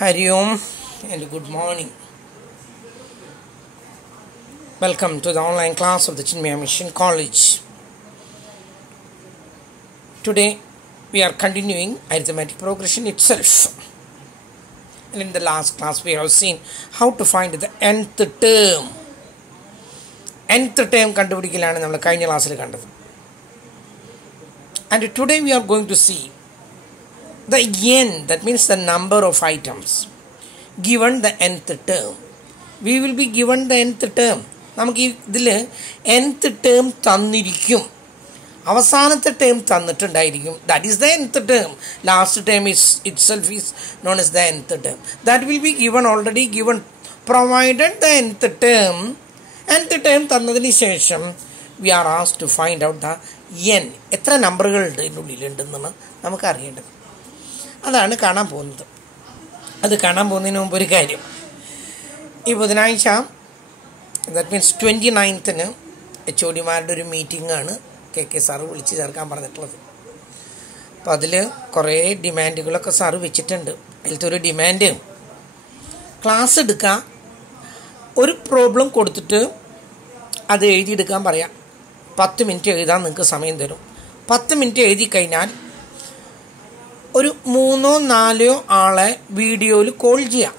Hari Om and good morning. Welcome to the online class of the Chinmaya Mission College. Today we are continuing arithmetic progression itself. And in the last class we have seen how to find the nth term. Nth term കണ്ടുപിടിക്കലാണ് നമ്മൾ കഴിഞ്ഞ ക്ലാസ്സിൽ കണ്ടത്. And today we are going to see the n, that means the number of items given the nth term. We will be given the nth term. നമുക്ക് ഇതിൽ nth term തന്നിരിക്കും, അവസാനത്തെ term തന്നിട്ടുണ്ടായിരിക്കും. That is the nth term. Last term is itself is known as the nth term. That will be given, already given, provided the nth term. nth term തന്നതിന് ശേഷം we are asked to find out the n. എത്ര നമ്പറുകളുണ്ട് ഇതിനുള്ളിലുണ്ടെന്നാണ് നമുക്ക് അറിയേണ്ടത്. അതാണ് കാണാൻ പോകുന്നത്. അത് കാണാൻ പോകുന്നതിന് മുമ്പ് ഒരു കാര്യം, ഈ ബുധനാഴ്ച, ദാറ്റ് മീൻസ് 29th HODമാരുടെ ഒരു മീറ്റിംഗ് ആണ് KK സാറ് വിളിച്ച് ചേർക്കാൻ പറഞ്ഞിട്ടുള്ളത്. അപ്പോൾ അതിൽ കുറേ ഡിമാൻഡുകളൊക്കെ സാറ് വെച്ചിട്ടുണ്ട്. അതിലത്തെ ഒരു ഡിമാൻഡ്, ക്ലാസ് എടുക്കുക, ഒരു പ്രോബ്ലം കൊടുത്തിട്ട് അത് എഴുതിയെടുക്കാൻ പറയാം. 10 മിനിറ്റ് എഴുതാൻ നിങ്ങൾക്ക് സമയം തരും. 10 മിനിറ്റ് എഴുതി കഴിഞ്ഞാൽ ഒരു 3-4 ആളെ വീഡിയോയിൽ കോൾ ചെയ്യാം.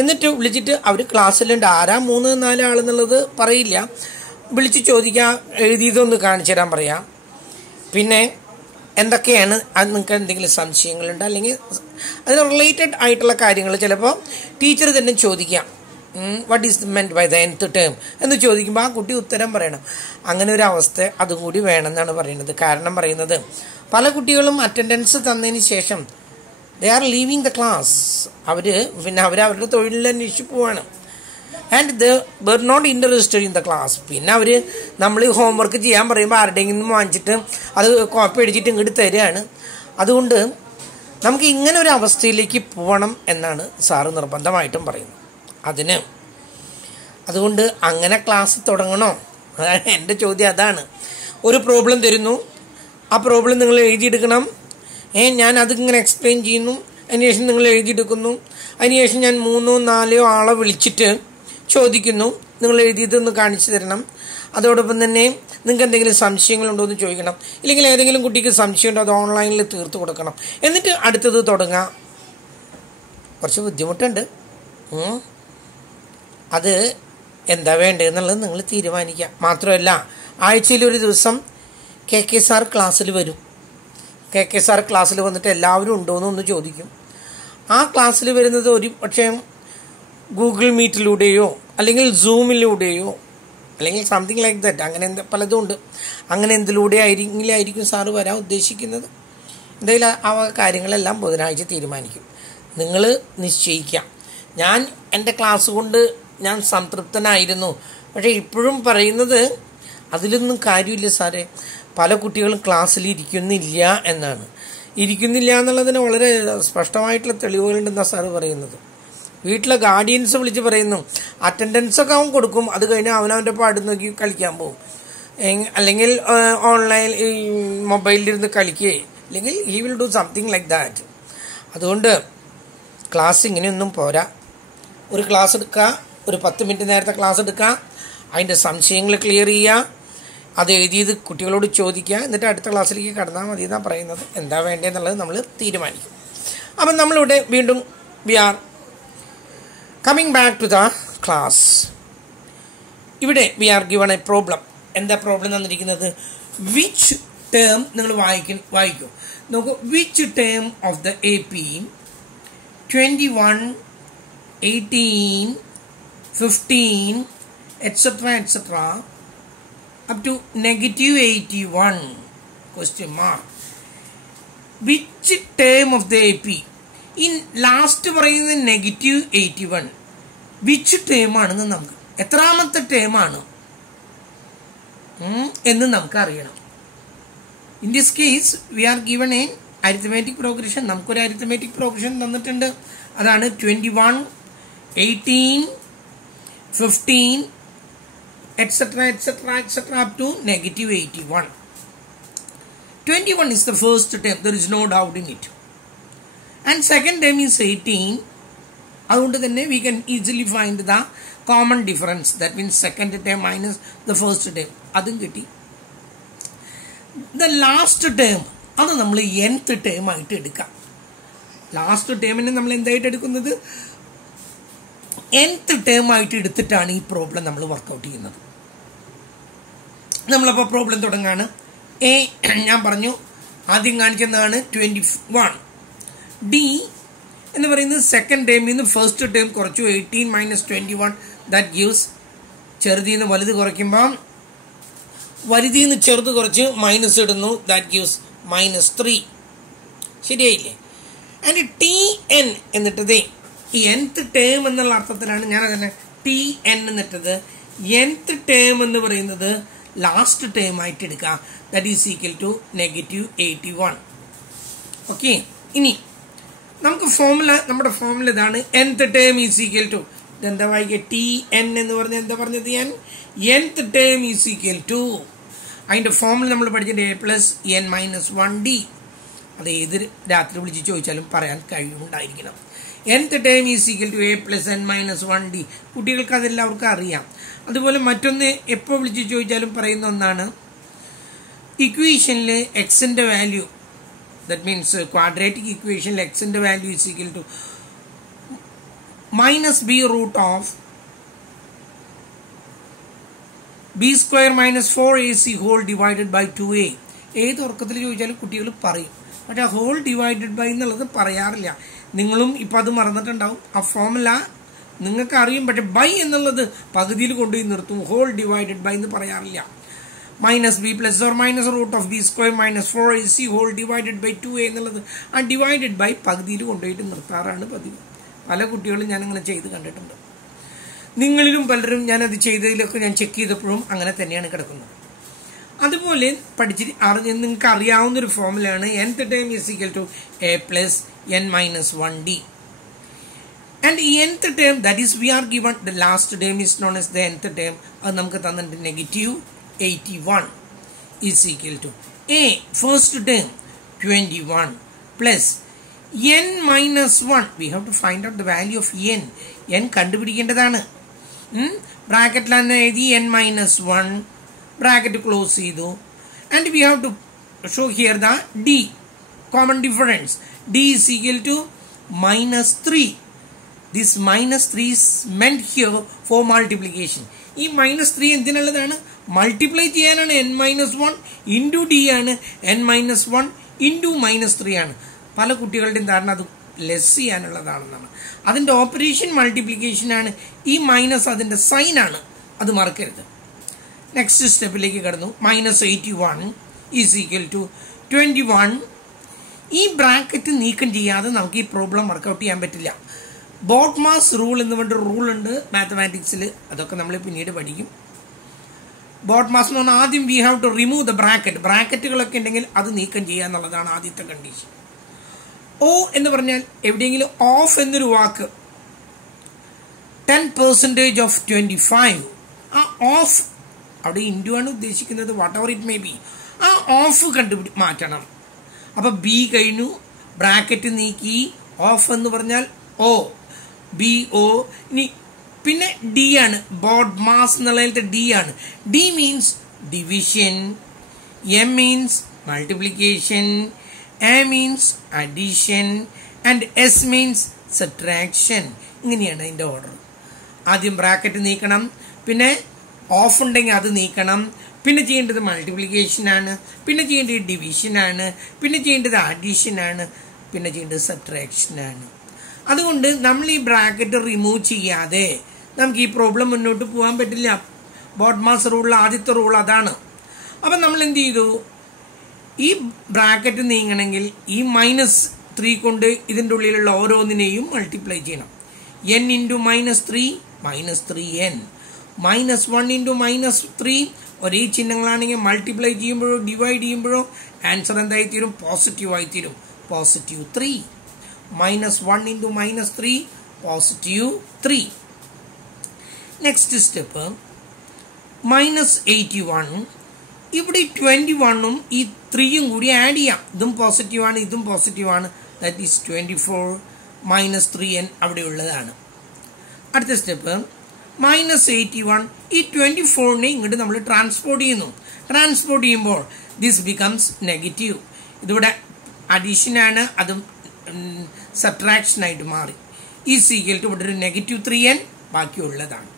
എന്നിട്ട് വിളിച്ചിട്ട് അവർ ക്ലാസ്സിലുണ്ട്, ആരാ 3-4 ആളെന്നുള്ളത് പറയില്ല, വിളിച്ച് ചോദിക്കാം, എഴുതിയതൊന്ന് കാണിച്ചു തരാൻ പറയാം. പിന്നെ എന്തൊക്കെയാണ് അത്, നിങ്ങൾക്ക് എന്തെങ്കിലും സംശയങ്ങളുണ്ട് അല്ലെങ്കിൽ അതിന് റിലേറ്റഡ് ആയിട്ടുള്ള കാര്യങ്ങൾ ചിലപ്പോൾ ടീച്ചർ തന്നെ ചോദിക്കാം. What is meant by the nth term എന്ന് ചോദിക്കുമ്പോൾ ആ കുട്ടി ഉത്തരം പറയണം. അങ്ങനെ ഒരു അവസ്ഥ അതും കൂടി വേണമെന്നാണ് പറയുന്നത്. കാരണം പറയുന്നത്, പല കുട്ടികളും അറ്റൻഡൻസ് തന്നതിന് ശേഷം they are leaving the class. പിന്നെ അവരുടെ തൊഴിലിൽ അന്വേഷിച്ച് പോവാണ്. And they were not interested in the class. പിന്നെ നമ്മൾ ഹോംവർക്ക് ചെയ്യാൻ പറയുമ്പോൾ ആരുടെയെങ്കിലും നിന്ന് വാങ്ങിച്ചിട്ട് അത് കോപ്പി അടിച്ചിട്ട് ഇങ്ങോട്ട് തരികയാണ്. അതുകൊണ്ട് നമുക്ക് ഇങ്ങനെ ഒരു അവസ്ഥയിലേക്ക് പോകണം എന്നാണ് സാറ് നിർബന്ധമായിട്ടും പറയുന്നത്. അതുകൊണ്ട് അങ്ങനെ ക്ലാസ് തുടങ്ങണോ? അതാണ് എൻ്റെ ചോദ്യം. അതാണ്, ഒരു പ്രോബ്ലം തരുന്നു, ആ പ്രോബ്ലം നിങ്ങൾ എഴുതിയെടുക്കണം. ഞാൻ അതിങ്ങനെ എക്സ്പ്ലെയിൻ ചെയ്യുന്നു, അതിനുശേഷം നിങ്ങൾ എഴുതിയെടുക്കുന്നു. അതിനുശേഷം ഞാൻ 3-4 ആളെ വിളിച്ചിട്ട് ചോദിക്കുന്നു, നിങ്ങൾ എഴുതിയതൊന്ന് കാണിച്ചു തരണം. അതോടൊപ്പം തന്നെ നിങ്ങൾക്ക് എന്തെങ്കിലും സംശയങ്ങളുണ്ടോ എന്ന് ചോദിക്കണം. ഇല്ലെങ്കിൽ ഏതെങ്കിലും കുട്ടിക്ക് സംശയമുണ്ടോ അത് ഓൺലൈനിൽ തീർത്ത് കൊടുക്കണം. എന്നിട്ട് അടുത്തത് തുടങ്ങാം. കുറച്ച് ബുദ്ധിമുട്ടുണ്ട്. അത് എന്താ വേണ്ടതെന്നുള്ളത് നിങ്ങൾ തീരുമാനിക്കുക. മാത്രമല്ല, ആഴ്ചയിൽ ഒരു ദിവസം KK സാർ ക്ലാസ്സിൽ വരും. KK സാർ ക്ലാസ്സിൽ വന്നിട്ട് എല്ലാവരും ഉണ്ടോയെന്നൊന്ന് ചോദിക്കും. ആ ക്ലാസ്സിൽ വരുന്നത് ഒരു പക്ഷേ ഗൂഗിൾ മീറ്റിലൂടെയോ അല്ലെങ്കിൽ സൂമിലൂടെയോ അല്ലെങ്കിൽ സംതിങ് ലൈക്ക് ദാറ്റ്, അങ്ങനെ പലതും ഉണ്ട്. അങ്ങനെ എന്തിലൂടെ ആയിരിക്കും സാറ് വരാൻ ഉദ്ദേശിക്കുന്നത്. എന്തായാലും ആ കാര്യങ്ങളെല്ലാം ബുധനാഴ്ച തീരുമാനിക്കും. നിങ്ങൾ നിശ്ചയിക്കാം. ഞാൻ എൻ്റെ ക്ലാസ് കൊണ്ട് ഞാൻ സംതൃപ്തനായിരുന്നു, പക്ഷേ ഇപ്പോഴും പറയുന്നത് അതിലൊന്നും കാര്യമില്ല സാറേ, പല കുട്ടികളും ക്ലാസ്സിൽ ഇരിക്കുന്നില്ല എന്നാണ്. ഇരിക്കുന്നില്ല എന്നുള്ളതിന് വളരെ സ്പഷ്ടമായിട്ടുള്ള തെളിവുകളുണ്ടെന്നാണ് സാറ് പറയുന്നത്. വീട്ടിലെ ഗാർഡിയൻസ് വിളിച്ച് പറയുന്നു, അറ്റൻഡൻസൊക്കെ അവൻ കൊടുക്കും, അത് കഴിഞ്ഞാൽ അവനവൻ്റെ പാട് നോക്കി കളിക്കാൻ പോകും, അല്ലെങ്കിൽ ഓൺലൈൻ മൊബൈലിലിരുന്ന് കളിക്കുകയെ, അല്ലെങ്കിൽ he will do something like that. അതുകൊണ്ട് ക്ലാസ് ഇങ്ങനെയൊന്നും പോരാ. ഒരു ക്ലാസ് എടുക്കുക, ഒരു 10 മിനിറ്റ് നേരത്തെ ക്ലാസ് എടുക്കുക, അതിൻ്റെ സംശയങ്ങൾ ക്ലിയർ ചെയ്യുക, അത് എഴുതിയത് കുട്ടികളോട് ചോദിക്കുക, എന്നിട്ട് അടുത്ത ക്ലാസ്സിലേക്ക് കടന്നാൽ മതി എന്നാണ് പറയുന്നത്. എന്താ വേണ്ടതെന്നുള്ളത് നമ്മൾ തീരുമാനിക്കും. അപ്പം നമ്മളിവിടെ വീണ്ടും we are coming back to the class. ഇവിടെ we are given a problem. എന്താ പ്രോബ്ലം തന്നിരിക്കുന്നത്? വിച്ച് ടേം, നിങ്ങൾ വായിക്കൂ നോക്കൂ. Which term of the AP 21, 18, 15, etc. up to -81 ? Which term of the AP? In last പറയുന്നത് -81. വിച്ച് ടേം ആണെന്ന് നമുക്ക്, എത്രാമത്തെ ടേം ആണ് എന്ന് നമുക്ക് അറിയണം. In this case we are given a arithmetic progression. നമുക്കൊരു അരിത്മെറ്റിക് പ്രോഗ്രഷൻ തന്നിട്ടുണ്ട്. അതാണ് 21, 18, 15, etc., etc., etc. up to negative 81. 21 is the first term, there is no doubt in it. And second term is 18. We can easily find the common difference. That means second term minus the first term. The last term, that's the nth term. Last term is the nth term. This problem we work out. We have a problem. A, I think 21. D, and the second term in the first term, 18 minus 21, that gives Cherdi in the Validi Korakimbam. Varidi in the Cherdu Korchu minus Sedano, that gives minus 3. And Tn in the today. Nth term in the Lapatan Tn in the today. Nth term in the last term that is equal to negative 81. Okay. Ini. Number formula nth term is equal to then the Tn and the nth term is equal to and the formula A plus n minus 1d. Nth term is equal to A plus n minus 1d. Equation x in the value. That means quadratic equation x in the value is equal to minus b root of b square minus 4ac whole divided by 2a. But a whole divided by the parayarilla. Ninglum ipadu maranatandau, a formula Ningakarium, but a by another Pagadil Kodin whole divided by the parayarilla. Minus b plus or minus root of b square minus 4ac whole divided by 2a and divided by Pagdi on date in the Tara and Padi. Alakutil and Yananga Chay the content. Ningalum Pelrum Yana the Chay the Lokan and Cheki the Prum, Angatanian Karakuna. Other Molin, particularly Arjun Karya on the formula, nth term is equal to a plus n minus 1d. And nth term, that is, we are given the last term is known as the nth term, and negative 81 is equal to A, first term 21 plus n minus 1. We have to find out the value of n. N kandupidikkendathanu. Bracket n minus 1 bracket close idu. And we have to show here the D, common difference. D is equal to minus 3. This minus 3 is meant here for multiplication. This minus 3 is multiply n minus 1 into d and n minus 1 into minus 3 ആണ് പല കുട്ടികളുടെയും ധാരണ അത് less ചെയ്യാനുള്ളതാണെന്നാണ് അതിന്റെ operation multiplication ആണ് ഈ minus അതിന്റെ sign ആണ് അത് മറക്കരുത് നെക്സ്റ്റ് സ്റ്റെപ്പിലേക്ക് കടന്നു -81 ഈസ് ഈക്വൽ ടു 21 ഈ ബ്രാക്കറ്റ് നീക്കം ചെയ്യാതെ നമുക്ക് ഈ പ്രോബ്ലം വർക്ക്ഔട്ട് ചെയ്യാൻ പറ്റില്ല ബോട്ട്മാസ് റൂൾ എന്ന് പറഞ്ഞൊരു റൂൾ ഉണ്ട് മാത്തമാറ്റിക്സിൽ അതൊക്കെ നമ്മൾ പിന്നീട് പഠിക്കും Botmas non adim we have to remove the bracket. Bracket അത് നീക്കം ചെയ്യുക എന്നുള്ളതാണ് ആദ്യത്തെ കണ്ടീഷൻ. O എന്ന് പറഞ്ഞാൽ എവിടെയെങ്കിലും ഓഫ് എന്നൊരു വാക്ക് 10% of 25 ആ ഓഫ് അവിടെ ഇൻഡു ആണ് ഉദ്ദേശിക്കുന്നത് what ever it may be ആ ഓഫ് മാറ്റണം. അപ്പോൾ ബി കഴിഞ്ഞു ബ്രാക്കറ്റ് നീക്കി ഓഫ് എന്ന് പറഞ്ഞാൽ O ബി O ഇനി പിന്നെ ഡി ആണ് ബോഡ് മാസ് എന്നുള്ളതിലത്തെ ഡി ആണ് D means division M means multiplication A means addition and S means subtraction ഇങ്ങനെയാണ് അതിൻ്റെ ഓർഡർ ആദ്യം ബ്രാക്കറ്റ് നീക്കണം പിന്നെ ഓഫ് ഉണ്ടെങ്കിൽ അത് നീക്കണം പിന്നെ ചെയ്യേണ്ടത് മൾട്ടിപ്ലിക്കേഷൻ ആണ് പിന്നെ ചെയ്യേണ്ടത് ഡിവിഷൻ ആണ് പിന്നെ ചെയ്യേണ്ടത് അഡീഷൻ ആണ് പിന്നെ ചെയ്യേണ്ടത് സബ്ട്രാക്ഷൻ ആണ് അതുകൊണ്ട് നമ്മൾ ഈ ബ്രാക്കറ്റ് റിമൂവ് ചെയ്യാതെ നമുക്ക് ഈ പ്രോബ്ലം മുന്നോട്ട് പോകാൻ പറ്റില്ല ബോട്ട്മാസ് റൂളിലെ ആദ്യത്തെ റൂൾ അതാണ് അപ്പം നമ്മൾ എന്ത് ചെയ്തു ഈ ബ്രാക്കറ്റ് നീങ്ങണമെങ്കിൽ ഈ -3 കൊണ്ട് ഇതിൻ്റെ ഉള്ളിലുള്ള ഓരോന്നിനെയും മൾട്ടിപ്ലൈ ചെയ്യണം n ഇൻറ്റു -3 -3n -1 ഇൻറ്റു -3 ഒരേ ചിഹ്നങ്ങളാണെങ്കിൽ മൾട്ടിപ്ലൈ ചെയ്യുമ്പോഴോ ഡിവൈഡ് ചെയ്യുമ്പോഴോ ആൻസർ എന്തായി തീരും പോസിറ്റീവായി തീരും +3 -1 into -3 +3. Next step minus 81. ഇവിടെ 21ഉം ഈ 3യും കൂടി ആഡ് ചെയ്യാം. ഇതും പോസിറ്റീവാണ്, ഇതും പോസിറ്റീവാണ്. ദാറ്റ് ഈസ് 24 മൈനസ് 3n അവിടെ ഉള്ളതാണ്. അടുത്ത സ്റ്റെപ്പ് മൈനസ് 81. ഈ 24നെ ഇങ്ങോട്ട് നമ്മൾ ട്രാൻസ്പോർട്ട് ചെയ്യുന്നു. ട്രാൻസ്പോർട്ട് ചെയ്യുമ്പോൾ ദിസ് ബിക്കംസ് നെഗറ്റീവ്. ഇതിവിടെ അഡീഷനാണ്, അതും സബ്ട്രാക്ഷനായിട്ട് മാറി. ഈസ് ഈക്വൽ ടു ഇവിടെ ഒരു നെഗറ്റീവ് 3n ബാക്കിയുള്ളതാണ്.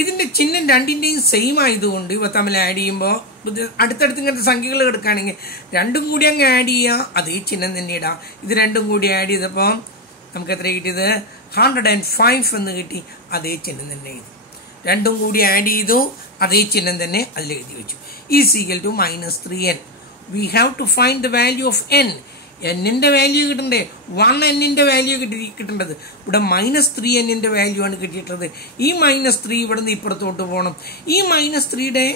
ഇതിൻ്റെ ചിഹ്നം രണ്ടിൻ്റെയും സെയിം ആയതുകൊണ്ട് ഇവ തമ്മിൽ ആഡ് ചെയ്യുമ്പോൾ അടുത്തടുത്ത് ഇങ്ങനത്തെ സംഖ്യകൾ എടുക്കുകയാണെങ്കിൽ രണ്ടും കൂടി അങ്ങ് ആഡ് ചെയ്യുക, അതേ ചിഹ്നം തന്നെ ഇടാം. ഇത് രണ്ടും കൂടി ആഡ് ചെയ്തപ്പോൾ നമുക്ക് എത്ര കിട്ടിയത്? 105 എന്ന് കിട്ടി. അതേ ചിഹ്നം തന്നെ എഴുതി. രണ്ടും കൂടി ആഡ് ചെയ്തു, അതേ ചിഹ്നം തന്നെ അതിൽ എഴുതി വെച്ചു. Is equal to minus 3n. We have to find the value of n. എന്നിൻ്റെ വാല്യൂ കിട്ടണ്ടേ? 1n വാല്യൂ കിട്ടേണ്ടത്. ഇവിടെ മൈനസ് 3n വാല്യൂ ആണ് കിട്ടിയിട്ടുള്ളത്. ഈ മൈനസ് 3 ഇവിടെ നിന്ന് ഇപ്പുറത്തോട്ട് പോകണം. ഈ മൈനസ് 3യുടെ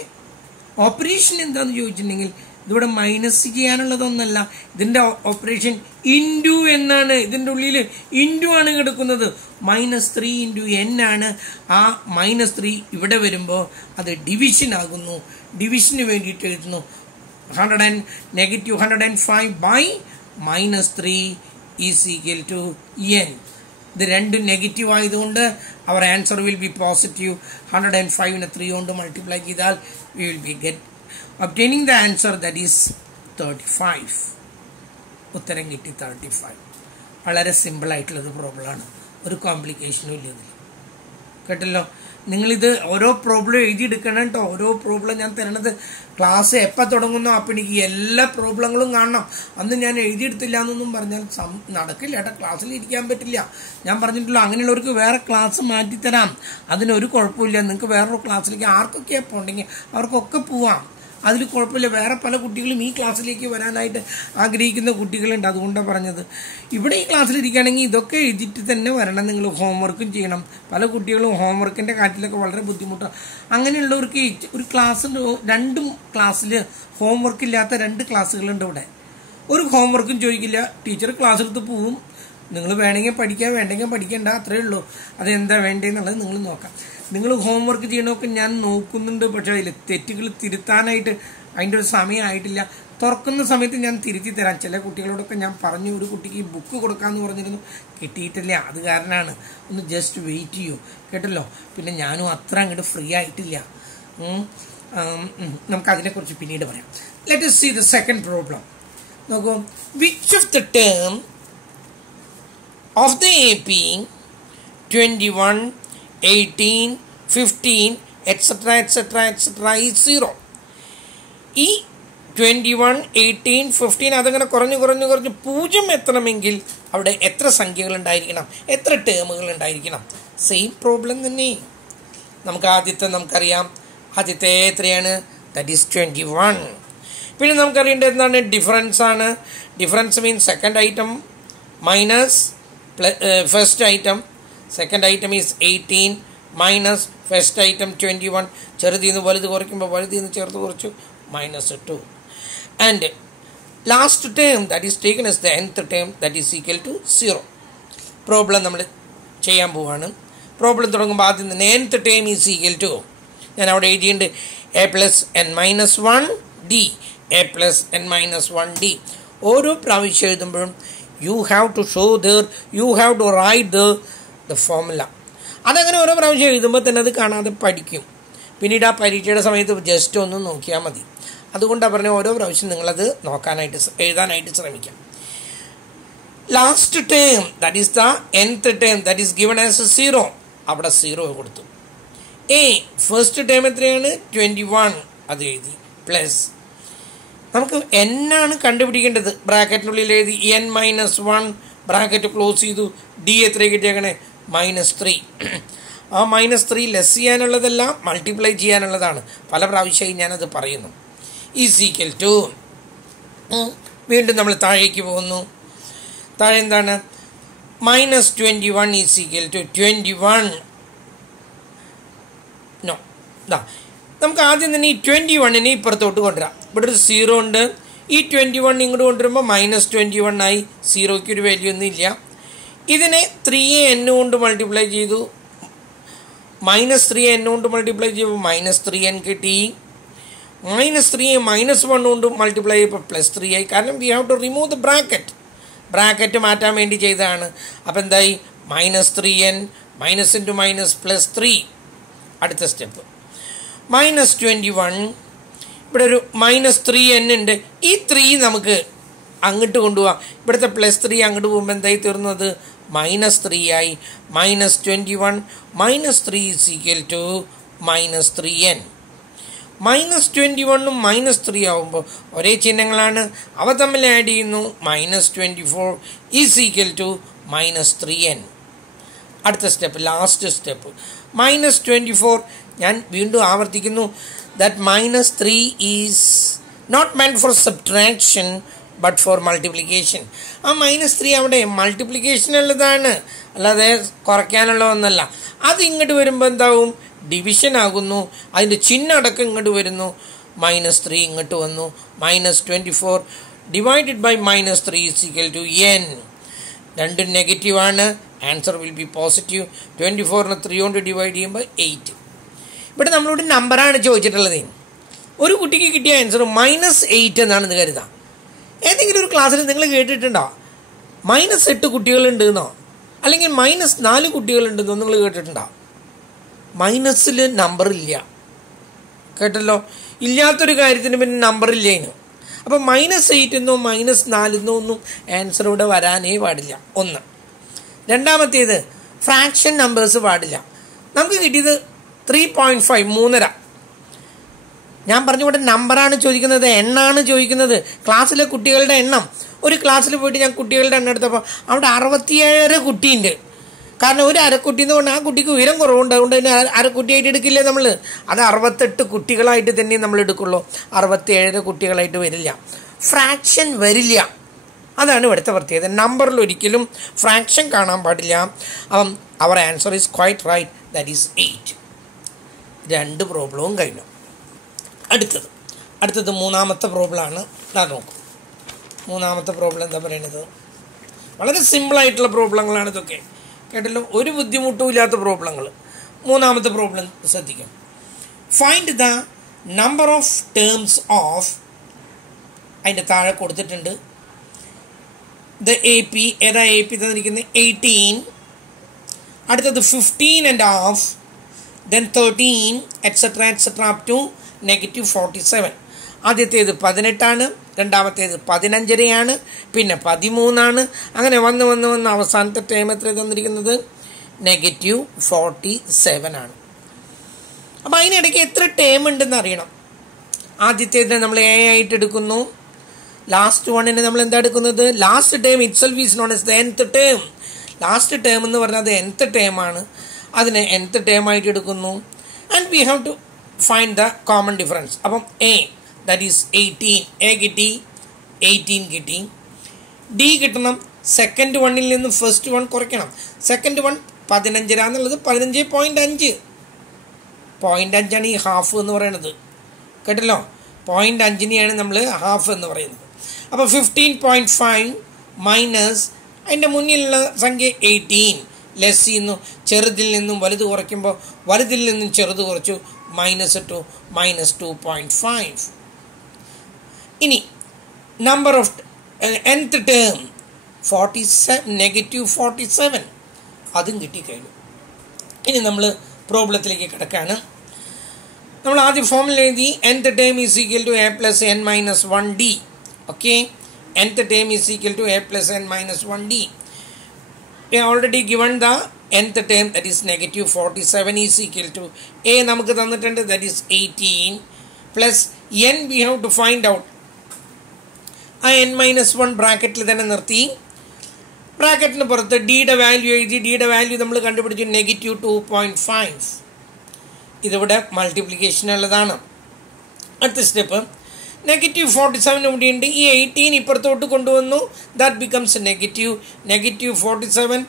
ഓപ്പറേഷൻ എന്താണെന്ന് ചോദിച്ചിട്ടുണ്ടെങ്കിൽ ഇതിവിടെ മൈനസ് ചെയ്യാനുള്ളതൊന്നല്ല. ഇതിൻ്റെ ഓപ്പറേഷൻ ഇൻറ്റു എന്നാണ്. ഇതിൻ്റെ ഉള്ളിൽ ഇൻറ്റു ആണ് കിടക്കുന്നത്. മൈനസ് 3 ഇൻറ്റു n ആണ്. ആ മൈനസ് 3 ഇവിടെ വരുമ്പോൾ അത് ഡിവിഷൻ ആകുന്നു. ഡിവിഷന് വേണ്ടിയിട്ട് എഴുതുന്നു. Negative 105 by minus 3 is equal to n. ഇത് രണ്ടും നെഗറ്റീവ് ആയതുകൊണ്ട് അവർ ആൻസർ വിൽ ബി പോസിറ്റീവ്. 105നെ 3 കൊണ്ട് മൾട്ടിപ്ലൈ ചെയ്താൽ we will be obtaining the answer that is 35. ഉത്തരം കിട്ടി 35. വളരെ സിമ്പിൾ ആയിട്ടുള്ളൊരു പ്രോബ്ലമാണ്. ഒരു കോംപ്ലിക്കേഷനും ഇല്ല ഇതിൽ. കേട്ടല്ലോ? നിങ്ങളിത് ഓരോ പ്രോബ്ലം എഴുതിയെടുക്കണം കേട്ടോ. ഓരോ പ്രോബ്ലം ഞാൻ തരണത് ക്ലാസ് എപ്പോൾ തുടങ്ങുന്നോ അപ്പം എനിക്ക് എല്ലാ പ്രോബ്ലങ്ങളും കാണണം. അന്ന് ഞാൻ എഴുതിയെടുത്തില്ല എന്നൊന്നും പറഞ്ഞാൽ നടക്കില്ല കേട്ടോ. ക്ലാസ്സിൽ ഇരിക്കാൻ പറ്റില്ല. ഞാൻ പറഞ്ഞിട്ടുള്ളൂ അങ്ങനെയുള്ളവർക്ക് വേറെ ക്ലാസ് മാറ്റിത്തരാം. അതിനൊരു കുഴപ്പമില്ല. നിങ്ങൾക്ക് വേറൊരു ക്ലാസ്സിലേക്ക് ആർക്കൊക്കെ പോകണമെങ്കിൽ അവർക്കൊക്കെ പോവാം. അതിൽ കുഴപ്പമില്ല. വേറെ പല കുട്ടികളും ഈ ക്ലാസ്സിലേക്ക് വരാനായിട്ട് ആഗ്രഹിക്കുന്ന കുട്ടികളുണ്ട്. അതുകൊണ്ടാണ് പറഞ്ഞത്. ഇവിടെ ഈ ക്ലാസ്സിലിരിക്കുകയാണെങ്കിൽ ഇതൊക്കെ എഴുതിയിട്ട് തന്നെ വരണം. നിങ്ങൾ ഹോംവർക്കും ചെയ്യണം. പല കുട്ടികളും ഹോംവർക്കിൻ്റെ കാര്യത്തിലൊക്കെ വളരെ ബുദ്ധിമുട്ടാണ്. അങ്ങനെയുള്ളവർക്ക് ഒരു ക്ലാസ്സിൽ രണ്ടും ക്ലാസ്സിൽ ഹോംവർക്ക് ഇല്ലാത്ത 2 ക്ലാസ്സുകളുണ്ട് ഇവിടെ. ഒരു ഹോംവർക്കും ചോദിക്കില്ല. ടീച്ചർ ക്ലാസ് എടുത്ത് പോവും. നിങ്ങൾ വേണമെങ്കിൽ പഠിക്കാം, വേണ്ടെങ്കിൽ പഠിക്കേണ്ട, അത്രയേ ഉള്ളൂ. അതെന്താ വേണ്ടതെന്നുള്ളത് നിങ്ങൾ നോക്കാം. നിങ്ങൾ ഹോംവർക്ക് ചെയ്യണമൊക്കെ ഞാൻ നോക്കുന്നുണ്ട്. പക്ഷേ അതിൽ തെറ്റുകൾ തിരുത്താനായിട്ട് അതിൻ്റെ ഒരു സമയമായിട്ടില്ല. തുറക്കുന്ന സമയത്ത് ഞാൻ തിരുത്തി തരാം. ചില കുട്ടികളോടൊക്കെ ഞാൻ പറഞ്ഞു, ഒരു കുട്ടിക്ക് ബുക്ക് കൊടുക്കാമെന്ന് പറഞ്ഞിരുന്നു, കിട്ടിയിട്ടില്ല. അത് കാരണമാണ്. ഒന്ന് ജസ്റ്റ് വെയിറ്റ് ചെയ്യൂ കേട്ടല്ലോ. പിന്നെ ഞാനും അത്ര അങ്ങോട്ട് ഫ്രീ ആയിട്ടില്ല. നമുക്കതിനെക്കുറിച്ച് പിന്നീട് പറയാം. Let us see the second problem. നോക്കൂ, which of the term of the AP 21, 18, 15, etc. is 0. ഈ 21, 18, 15 അതങ്ങനെ കുറഞ്ഞ് 0 എത്തണമെങ്കിൽ അവിടെ എത്ര സംഖ്യകൾ ഉണ്ടായിരിക്കണം? എത്ര ടേമുകൾ ഉണ്ടായിരിക്കണം? സെയിം പ്രോബ്ലം തന്നെ. നമുക്ക് നമുക്കറിയാം. ആദ്യത്തെ എത്രയാണ്? That is 21. പിന്നെ നമുക്കറിയേണ്ടത് എന്താണ്? ഡിഫറൻസ് ആണ്. Difference means second item minus first item. Second item is 18 minus first item 21. ചെറുതിന്ന് വലുത് കുറയ്ക്കുമ്പോൾ വലുതിന്ന് ചെറുത് കുറച്ചു -2. And last term that is taken as the nth term that is equal to 0. Problem നമ്മൾ ചെയ്യാൻ പോവാണ്. പ്രോബ്ലം തുടങ്ങുമ്പോൾ ആദ്യം തന്നെ nth term is equal to, ഞാൻ അവിടെ എഴുതിയിട്ടുണ്ട്, a+n-1d. a+n-1d. ഓരോ പ്രാവശ്യം എഴുതുമ്പോഴും U have to write the formula. അതങ്ങനെ ഓരോ പ്രാവശ്യം എഴുതുമ്പോൾ തന്നെ അത് കാണാതെ പഠിക്കും. പിന്നീട് ആ പരീക്ഷയുടെ സമയത്ത് ജസ്റ്റ് ഒന്ന് നോക്കിയാൽ മതി. അതുകൊണ്ടാണ് പറഞ്ഞത് ഓരോ പ്രാവശ്യം നിങ്ങളത് എഴുതാനായിട്ട് ശ്രമിക്കാം. Last term that is the nth term that is given as 0. അവിടെ 0 കൊടുത്തു. ഫസ്റ്റ് ടേം എത്രയാണ്? 21. അത് എഴുതി. പ്ലസ് നമുക്ക് n ആണ് കണ്ടുപിടിക്കേണ്ടത്. ബ്രാക്കറ്റിനുള്ളിൽ എഴുതി n-1 ബ്രാക്കറ്റ് ക്ലോസ് ചെയ്തു. d എത്ര കിട്ടിയേക്കണേ? -3. ആ -3 ലെസ് ചെയ്യാനുള്ളതല്ല, മൾട്ടിപ്ലൈ ചെയ്യാനുള്ളതാണ്. പല പ്രാവശ്യമായി ഞാനത് പറയുന്നു. ഈസ് ഈക്വൽ ടു, വീണ്ടും നമ്മൾ താഴേക്ക് പോകുന്നു. താഴെ എന്താണ്? -21 ഈസ് ഈക്വൽ ടു 21. നമുക്ക് ആദ്യം തന്നെ ഈ 21നെ ഇപ്പുറത്തോട്ട് കൊണ്ടുവരാം. ഇവിടെ ഒരു 0 ഉണ്ട്. ഈ 21 ഇങ്ങോട്ട് കൊണ്ടുവരുമ്പോൾ -21 ആയി. 0ക്ക് ഒരു വാല്യൂ ഒന്നും ഇല്ല. ഇതിനെ 3n കൊണ്ട് മൾട്ടിപ്ലൈ ചെയ്തു. -3 n കൊണ്ട് മൾട്ടിപ്ലൈ ചെയ്യുമ്പോൾ -3n കിട്ടി. -3 -1 കൊണ്ട് മൾട്ടിപ്ലൈ ചെയ്യുമ്പോൾ +3 ആയി. കാരണം we have to remove the bracket മാറ്റാൻ വേണ്ടി ചെയ്തതാണ്. അപ്പോൾ എന്തായി? -3n minus into minus +3. അടുത്ത സ്റ്റെപ്പ് -21. ഇവിടെ ഒരു -3n ഉണ്ട്. ഈ 3 നമുക്ക് അങ്ങോട്ട് കൊണ്ടുപോകാം. ഇവിടുത്തെ +3 അങ്ങോട്ട് പോകുമ്പോൾ എന്തായി തീർന്നത്? -3 ആയി. -21 -3 is equal to -3n. -21ഉം -3 ആവുമ്പോൾ ഒരേ ചിഹ്നങ്ങളാണ്, അവ തമ്മിൽ ആഡ് ചെയ്യുന്നു. -24 is equal to -3n. അടുത്ത സ്റ്റെപ്പ്, ലാസ്റ്റ് സ്റ്റെപ്പ് -24. ഞാൻ വീണ്ടും ആവർത്തിക്കുന്നു, that -3 is not meant for subtraction but for multiplication. ആ -3 അവിടെ മൾട്ടിപ്ലിക്കേഷനുള്ളതാണ്, അല്ലാതെ കുറയ്ക്കാനുള്ളതൊന്നല്ല. അത് ഇങ്ങോട്ട് വരുമ്പോൾ എന്താവും? ഡിവിഷൻ ആകുന്നു. അതിൻ്റെ ചിഹ്നം അടക്കം ഇങ്ങോട്ട് വരുന്നു. -3 ഇങ്ങോട്ട് വന്നു. -24 divided by -3 is equal to n. രണ്ടും നെഗറ്റീവാണ്. Answer will be positive. 24നെ 3 കൊണ്ട് ഡിവൈഡ് ചെയ്യുമ്പോൾ 8. ഇവിടെ നമ്മളോട് നമ്പറാണ് ചോദിച്ചിട്ടുള്ളത്. ഒരു കുട്ടിക്ക് കിട്ടിയ ആൻസർ -8 എന്നാണെന്ന് കരുതാം. ഏതെങ്കിലും ഒരു ക്ലാസ്സിൽ നിങ്ങൾ കേട്ടിട്ടുണ്ടോ -8 കുട്ടികളുണ്ടെന്നോ അല്ലെങ്കിൽ -4 കുട്ടികളുണ്ടെന്നോ നിങ്ങൾ കേട്ടിട്ടുണ്ടോ? മൈനസിൽ നമ്പർ ഇല്ല, കേട്ടല്ലോ. ഇല്ലാത്തൊരു കാര്യത്തിന് പിന്നെ നമ്പർ ഇല്ലേനു. അപ്പോൾ -8 എന്നോ -4 എന്നോ ഒന്നും ആൻസർ ഇവിടെ വരാനേ പാടില്ല. ഒന്ന്. രണ്ടാമത്തേത്, ഫ്രാക്ഷൻ നമ്പേഴ്സ് പാടില്ല. നമുക്ക് കിട്ടിയത് 3.5 3.5. ഞാൻ പറഞ്ഞു, ഇവിടെ നമ്പറാണ് ചോദിക്കുന്നത്, എണ്ണാണ് ചോദിക്കുന്നത്. ക്ലാസ്സിലെ കുട്ടികളുടെ എണ്ണം, ഒരു ക്ലാസ്സിൽ പോയിട്ട് ഞാൻ കുട്ടികളുടെ എണ്ണം എടുത്തപ്പോൾ അവിടെ 67 കുട്ടിയുണ്ട്. കാരണം ഒരു അരക്കുട്ടി എന്ന് പറഞ്ഞാൽ ആ കുട്ടിക്ക് ഉയരം കുറവുണ്ട്, അതുകൊണ്ട് തന്നെ അരക്കുട്ടിയായിട്ട് എടുക്കില്ലേ നമ്മൾ. അത് 68 കുട്ടികളായിട്ട് തന്നെ നമ്മൾ എടുക്കുള്ളൂ, 67 കുട്ടികളായിട്ട് വരില്ല. ഫ്രാക്ഷൻ വരില്ല. അതാണ് ഇവിടുത്തെ പ്രത്യേകത. നമ്പറിൽ ഒരിക്കലും ഫ്രാക്ഷൻ കാണാൻ പാടില്ല. അപ്പം അവർ answer is quite right, that is 8. 2 പ്രോബ്ലവും കഴിഞ്ഞു. അടുത്തത് മൂന്നാമത്തെ പ്രോബ്ലമാണ്. അത് നോക്കും. മൂന്നാമത്തെ പ്രോബ്ലം എന്താ പറയുന്നത്? വളരെ സിമ്പിളായിട്ടുള്ള പ്രോബ്ലങ്ങളാണ് ഇതൊക്കെ, കേട്ടല്ലോ. ഒരു ബുദ്ധിമുട്ടും ഇല്ലാത്ത പ്രോബ്ലങ്ങൾ. മൂന്നാമത്തെ പ്രോബ്ലം ശ്രദ്ധിക്കാം. Find the number of terms of, അതിൻ്റെ താഴെ കൊടുത്തിട്ടുണ്ട് ദ AP. ഏതാ AP തന്നിരിക്കുന്നത്? 18. അടുത്തത് 15.5, then 13, etc. up to -47. ആദ്യത്തേത് 18ആണ്, രണ്ടാമത്തേത് 15.5, പിന്നെ 13ആണ്. അങ്ങനെ വന്ന് അവസാനത്തെ ടേം എത്ര തന്നിരിക്കുന്നത്? -47 ആണ്. അപ്പോൾ അതിനിടയ്ക്ക് എത്ര ടേം ഉണ്ടെന്ന് അറിയണം. ആദ്യത്തേതിനെ നമ്മൾ A ആയിട്ട് എടുക്കുന്നു. ലാസ്റ്റ് വണ്ണിനെ നമ്മൾ എന്താ എടുക്കുന്നത്? Last term itself is known as the nth term. Last term എന്ന് പറഞ്ഞാൽ അത് nth ടേമാണ്. അതിനെ nth ടേം ആയിട്ട് എടുക്കുന്നു. And we have to find the common difference. അപ്പം A, ദാറ്റ് ഈസ് 18. A കിട്ടി, 18 കിട്ടി. D കിട്ടണം. സെക്കൻഡ് വണ്ണിൽ നിന്ന് ഫസ്റ്റ് വൺ കുറയ്ക്കണം. സെക്കൻഡ് വൺ 15 എന്നുള്ളത് 15.5. 0.5 ഈ ഹാഫ് എന്ന് പറയുന്നത്, കേട്ടല്ലോ. 0.5 നമ്മൾ ഹാഫ് എന്ന് പറയുന്നത്. അപ്പോൾ 15.5 മൈനസ് അതിൻ്റെ മുന്നിലുള്ള സംഖ്യ 18 ലെസ് ചെയ്യുന്നു. ചെറുതിൽ നിന്നും വലുത് കുറയ്ക്കുമ്പോൾ വലുതിൽ നിന്നും ചെറുത് കുറച്ചു, -2 -2.5. ഇനി നമ്പർ ഓഫ് nth ടേം 47, -47. അതും കിട്ടിക്കഴിഞ്ഞു. ഇനി നമ്മൾ പ്രോബ്ലത്തിലേക്ക് കിടക്കുകയാണ്. നമ്മൾ ആദ്യം ഫോമിൽ എഴുതി nth term is equal to A + n - 1D. Okay, nth term is equal to A + n - 1D. We have already given the nth term, that is -47 is equal to A നമുക്ക് തന്നിട്ടുണ്ട്, that is 18 plus n we have to find out. ആ n-1 ബ്രാക്കറ്റിൽ തന്നെ നിർത്തി. ബ്രാക്കറ്റിന് പുറത്ത് ഡിയുടെ value എഴുതി. ഡിയുടെ വാല്യൂ നമ്മൾ കണ്ടുപിടിച്ചു -2.5. ഇതിവിടെ മൾട്ടിപ്ലിക്കേഷൻ ഉള്ളതാണ്. അടുത്ത സ്റ്റെപ്പ് -47 ഇവിടെയുണ്ട്. ഈ 18 ഇപ്പുറത്തോട്ട് കൊണ്ടുവന്നു. That becomes -47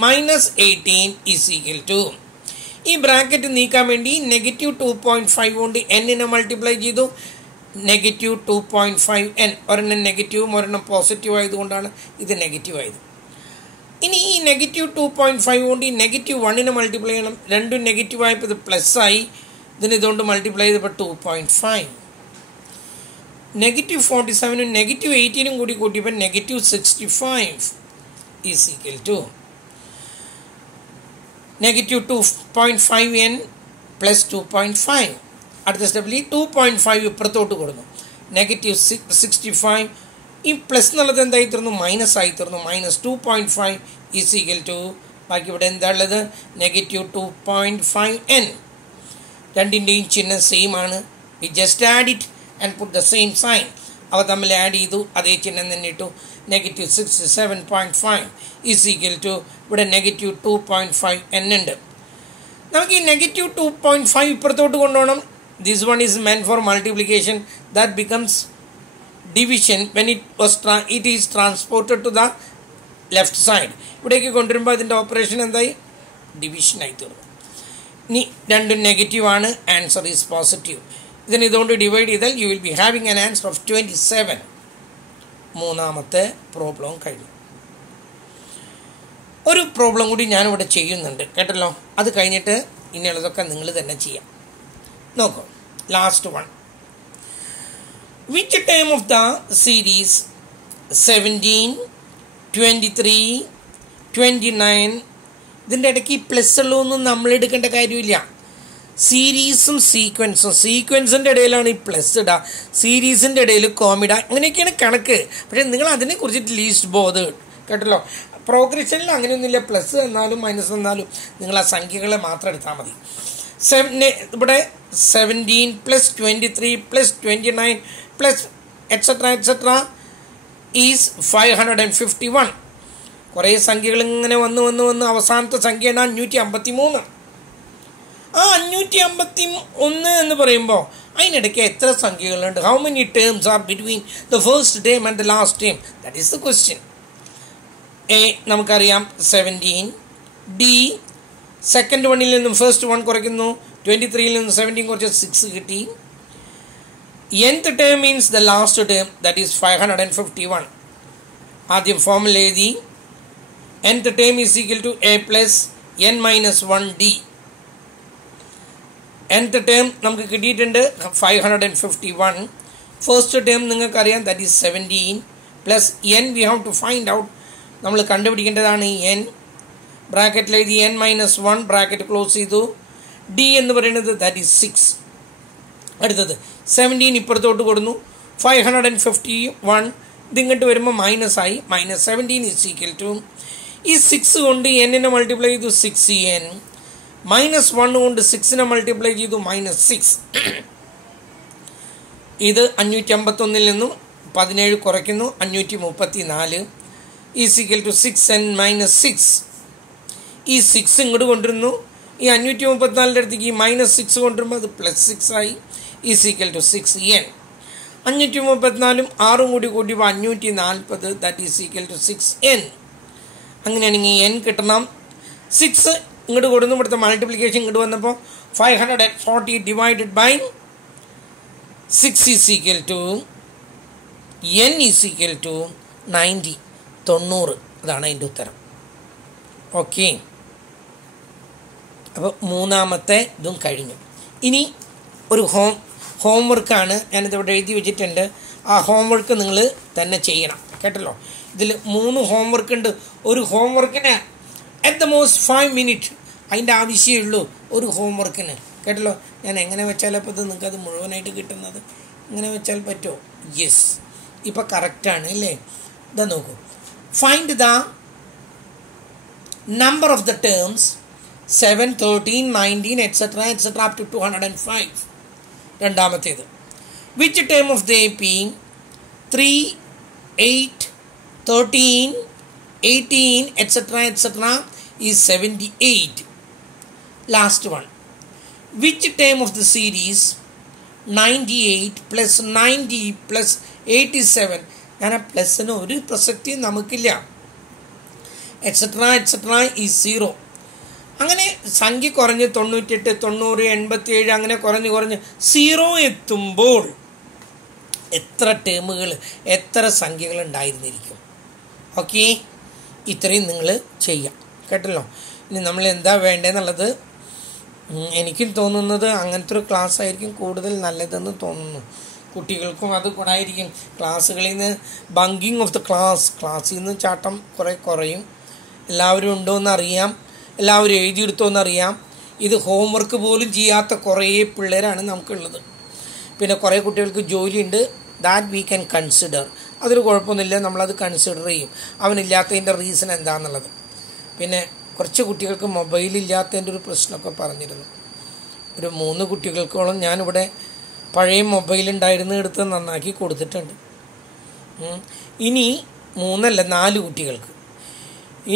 - 18 is equal to. ഈ ബ്രാക്കറ്റ് നീക്കാൻ വേണ്ടി -2.5 കൊണ്ട് n മൾട്ടിപ്ലൈ ചെയ്തു. -2.5n. ഒരെണ്ണം നെഗറ്റീവും ഒരെണ്ണം പോസിറ്റീവ് ആയതുകൊണ്ടാണ് ഇത് നെഗറ്റീവ് ആയത്. ഇനി ഈ -2.5 കൊണ്ട് ഈ -1 മൾട്ടിപ്ലൈ ചെയ്യണം. രണ്ടും നെഗറ്റീവ് ആയപ്പോൾ ഇത് പ്ലസ് ആയി. ഇതിന് ഇതുകൊണ്ട് മൾട്ടിപ്ലൈ ചെയ്തപ്പോൾ 2.5. -47 -18 കൂടി കൂട്ടിയപ്പോൾ -65 is equal to -2.5n plus 2.5. അടുത്ത സ്റ്റെപ്പിൽ ഈ 2.5 ഇപ്പുറത്തോട്ട് കൊടുക്കുന്നു. -65 ഈ പ്ലസ് എന്നുള്ളത് എന്തായി തീർന്നു? മൈനസ് ആയി തീർന്നു. -2.5 ഈസ് ഈക്വൽ ടു ബാക്കി ഇവിടെ എന്താ ഉള്ളത്? -2.5n. രണ്ടിൻ്റെയും ചിഹ്നം സെയിം ആണ്. We just add it and put the same sign. അവ തമ്മിൽ ആഡ് ചെയ്തു, അതേ ചിഹ്നം തന്നെ ഇട്ടു. -67.5 ഈസ് ഈക്വൽ ടു ഇവിടെ -2.5n ഉണ്ട്. നമുക്ക് ഈ -2.5 ഇപ്പുറത്തോട്ട് കൊണ്ടുപോകണം. This one is മെന്റ് four multiplication. That becomes division when it is transported to the left side. ഇവിടേക്ക് കൊണ്ടുവരുമ്പോൾ അതിൻ്റെ ഓപ്പറേഷൻ എന്തായി? ഡിവിഷൻ ആയി തീർന്നു. ഇനി രണ്ടും നെഗറ്റീവ് ആണ്. Answer is positive. ഇതിന് ഇതുകൊണ്ട് ഡിവൈഡ് ചെയ്താൽ you will be having an answer of 27. മൂന്നാമത്തെ പ്രോബ്ലം കഴിഞ്ഞു. ഒരു പ്രോബ്ലം കൂടി ഞാനിവിടെ ചെയ്യുന്നുണ്ട് കേട്ടല്ലോ. അത് കഴിഞ്ഞിട്ട് ഇനിയുള്ളതൊക്കെ നിങ്ങൾ തന്നെ ചെയ്യാം. നോക്കൂ, last one. Which term of the series 17, 23, 29 ഇതിൻ്റെ ഇടയ്ക്ക് ഈ പ്ലസ് ഉള്ളതൊന്നും നമ്മൾ എടുക്കേണ്ട കാര്യമില്ല. സീരീസും സീക്വൻസിൻ്റെ ഇടയിലാണ് ഈ പ്ലസ് ഇടുക, സീരീസിൻ്റെ ഇടയിൽ കോമിഡ, അങ്ങനെയൊക്കെയാണ് കണക്ക്. പക്ഷേ നിങ്ങൾ അതിനെക്കുറിച്ചിട്ട് ലീസ്റ്റ് ബോധേഡ് കേട്ടല്ലോ. പ്രോഗ്രഷനിൽ അങ്ങനെയൊന്നുമില്ല. പ്ലസ് എന്നാലും മൈനസ് എന്നാലും നിങ്ങൾ ആ സംഖ്യകളെ മാത്രം എടുത്താൽ മതി. ഇവിടെ 17 plus 23 plus 29 plus etcetera is 551. കുറേ സംഖ്യകൾ ഇങ്ങനെ വന്ന് അവസാനത്തെ സംഖ്യയാണ് 553. ആ 551 എന്ന് പറയുമ്പോൾ അതിനിടയ്ക്ക് എത്ര സംഖ്യകളുണ്ട്? How many terms are between the first term and the last term? That is the question. A നമുക്കറിയാം 17. ഡി സെക്കൻഡ് വണ്ണിൽ നിന്നും ഫസ്റ്റ് വൺ കുറയ്ക്കുന്നു. 23 നിന്നും 17 കുറച്ച് 6 കിട്ടി. nth term means the last term, that is 551. ആദ്യം ഫോർമുല എഴുതി. nth term is equal to a plus n minus 1d. nth term നമുക്ക് കിട്ടിയിട്ടുണ്ട് 551. ഫസ്റ്റ് ടേം നിങ്ങൾക്കറിയാം, that is 17 plus n we have to find out. നമ്മൾ കണ്ടുപിടിക്കേണ്ടതാണ് n. ബ്രാക്കറ്റിൽ എഴുതി n minus 1, bracket close ചെയ്തു. d എന്ന് പറയുന്നത് that is 6. അടുത്തത് 17 ഇപ്പുറത്തോട്ട് കൊടുന്നു. 551 ഇതിങ്ങോട്ട് വരുമ്പോൾ മൈനസ് ആയി. -17 ഈസ് ഈക്വൽ ടു ഈ 6 കൊണ്ട് എന്നിനെ മൾട്ടിപ്ലൈ ചെയ്തു 6n. -1 കൊണ്ട് 6നെ മൾട്ടിപ്ലൈ ചെയ്തു -6. ഇത് 551 നിന്നും 17 കുറയ്ക്കുന്നു 534 ഈസ് ഈക്വൽ ടു 6n - 6. ഈ 6 ഇങ്ങോട്ട് കൊണ്ടിരുന്നു. ഈ 534 അടുത്തേക്ക് ഈ -6 കൊണ്ടുവരുമ്പോൾ അത് +6 ആയി. Is equal to 6n. 534 6 കൂടി കൂട്ടിയപ്പോൾ 540. That is equal to 6n. അങ്ങനെയാണെങ്കിൽ n കിട്ടണം. 6 ഇങ്ങോട്ട് കൊടുന്നു. ഇവിടുത്തെ മൾട്ടിപ്ലിക്കേഷൻ ഇങ്ങോട്ട് വന്നപ്പോൾ 540 divided by 6 is equal to n is equal to 90. 90. അതാണ് അതിൻ്റെ ഉത്തരം. ഓക്കെ, അപ്പോൾ മൂന്നാമത്തെ ഇതും കഴിഞ്ഞു. ഇനി ഒരു ഹോംവർക്കാണ് ഞാനിതിവിടെ എഴുതി വെച്ചിട്ടുണ്ട്. ആ ഹോംവർക്ക് നിങ്ങൾ തന്നെ ചെയ്യണം കേട്ടല്ലോ. ഇതിൽ 3 ഹോംവർക്ക് ഉണ്ട്. ഒരു ഹോംവർക്കിന് അറ്റ് ദ മോസ്റ്റ് 5 മിനിറ്റ് അതിൻ്റെ ആവശ്യമേ ഉള്ളൂ ഒരു ഹോംവർക്കിന് കേട്ടല്ലോ. ഞാൻ എങ്ങനെ വെച്ചാൽ അപ്പോൾ ഇത് നിങ്ങൾക്കത് മുഴുവനായിട്ട് കിട്ടുന്നത് ഇങ്ങനെ വെച്ചാൽ പറ്റുമോ? യെസ്, ഇപ്പം കറക്റ്റാണ് അല്ലേ? ഇതാ നോക്കൂ. Find the number of the terms 7, 13, 19 etc. up to 205. രണ്ടാമത്തേത്, which term of the AP 3, 8, 13, 18 etc. is 78. Last one, which term of the series 98 plus 90 plus 87? ഞാൻ ആ പ്ലസിന് ഒരു പ്രസക്തിയും നമുക്കില്ല. etc. is 0. അങ്ങനെ സംഖ്യ കുറഞ്ഞ് 98, 90, 87 അങ്ങനെ കുറഞ്ഞ് 0 എത്തുമ്പോൾ എത്ര ടേമുകൾ, എത്ര സംഖ്യകൾ ഉണ്ടായിരുന്നിരിക്കും? ഓക്കെ, ഇത്രയും നിങ്ങൾ ചെയ്യാം കേട്ടല്ലോ. ഇനി നമ്മൾ എന്താ വേണ്ടതെന്നുള്ളത് എനിക്കും തോന്നുന്നത് അങ്ങനത്തെ ഒരു ക്ലാസ് ആയിരിക്കും കൂടുതൽ നല്ലതെന്ന് തോന്നുന്നു. കുട്ടികൾക്കും അത് ഗുണമായിരിക്കും. ക്ലാസ്സുകളിൽ നിന്ന് ബങ്കിങ് ഓഫ് ദ ക്ലാസ്സിൽ നിന്ന് ചാട്ടം കുറയും. എല്ലാവരും ഉണ്ടോ എന്നറിയാം, എല്ലാവരും എഴുതിയെടുത്തോ എന്നറിയാം. ഇത് ഹോംവർക്ക് പോലും ചെയ്യാത്ത കുറേ പിള്ളേരാണ് നമുക്കുള്ളത്. പിന്നെ കുറേ കുട്ടികൾക്ക് ജോലിയുണ്ട്. That we can consider. അതൊരു കുഴപ്പമൊന്നുമില്ല, നമ്മളത് കൺസിഡർ ചെയ്യും. അവനില്ലാത്തതിൻ്റെ റീസൺ എന്താണെന്നുള്ളത്. പിന്നെ കുറച്ച് കുട്ടികൾക്ക് മൊബൈലില്ലാത്തതിൻ്റെ ഒരു പ്രശ്നമൊക്കെ പറഞ്ഞിരുന്നു. ഒരു 3 കുട്ടികൾക്കോളം ഞാനിവിടെ പഴയ മൊബൈലുണ്ടായിരുന്നു എടുത്ത് നന്നാക്കി കൊടുത്തിട്ടുണ്ട്. ഇനി 3 അല്ല 4 കുട്ടികൾക്ക്.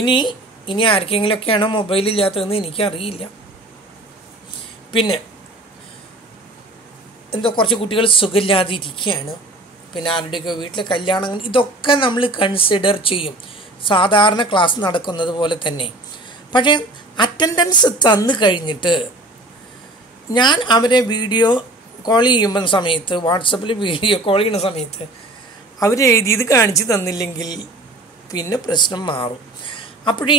ഇനി ആർക്കെങ്കിലുമൊക്കെയാണോ മൊബൈലില്ലാത്തതെന്ന് എനിക്കറിയില്ല. പിന്നെ എന്തോ കുറച്ച് കുട്ടികൾ സുഖമില്ലാതിരിക്കുകയാണ്. പിന്നെ ആരുടെയൊക്കെ വീട്ടിലെ കല്യാണങ്ങൾ, ഇതൊക്കെ നമ്മൾ കൺസിഡർ ചെയ്യും സാധാരണ ക്ലാസ് നടക്കുന്നത് പോലെ തന്നെ. പക്ഷേ അറ്റൻഡൻസ് തന്നു കഴിഞ്ഞിട്ട് ഞാൻ അവരെ വീഡിയോ കോൾ ചെയ്യുമ്പോൾ സമയത്ത്, വാട്സപ്പിൽ വീഡിയോ കോൾ ചെയ്യുന്ന സമയത്ത് അവരെഴുതിയത് കാണിച്ച് തന്നില്ലെങ്കിൽ പിന്നെ പ്രശ്നം മാറും. അപ്പോഴേ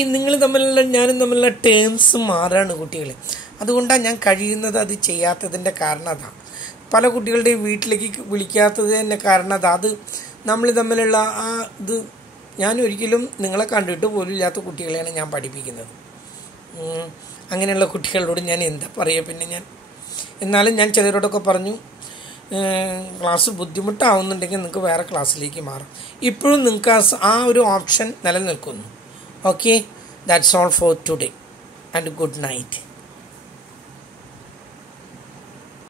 ഞാനും തമ്മിലുള്ള ടേംസ് മാറാണ് കുട്ടികൾ. അതുകൊണ്ടാണ് ഞാൻ കഴിയുന്നത് അത് ചെയ്യാത്തതിൻ്റെ കാരണം അതാണ്. പല കുട്ടികളുടെയും വീട്ടിലേക്ക് വിളിക്കാത്തത് തന്നെ കാരണം അത് നമ്മൾ തമ്മിലുള്ള ആ ഇത്. ഞാൻ ഒരിക്കലും നിങ്ങളെ കണ്ടിട്ട് പോലും ഇല്ലാത്ത കുട്ടികളെയാണ് ഞാൻ പഠിപ്പിക്കുന്നത്. അങ്ങനെയുള്ള കുട്ടികളോട് ഞാൻ എന്താ പറയുക. പിന്നെ എന്നാലും ഞാൻ ചിലരോടൊക്കെ പറഞ്ഞു, ക്ലാസ് ബുദ്ധിമുട്ടാവുന്നുണ്ടെങ്കിൽ നിങ്ങൾക്ക് വേറെ ക്ലാസ്സിലേക്ക് മാറാം. ഇപ്പോഴും നിങ്ങൾക്ക് ആ ഒരു ഓപ്ഷൻ നിലനിൽക്കുന്നു. Okay, that's all for today and good night.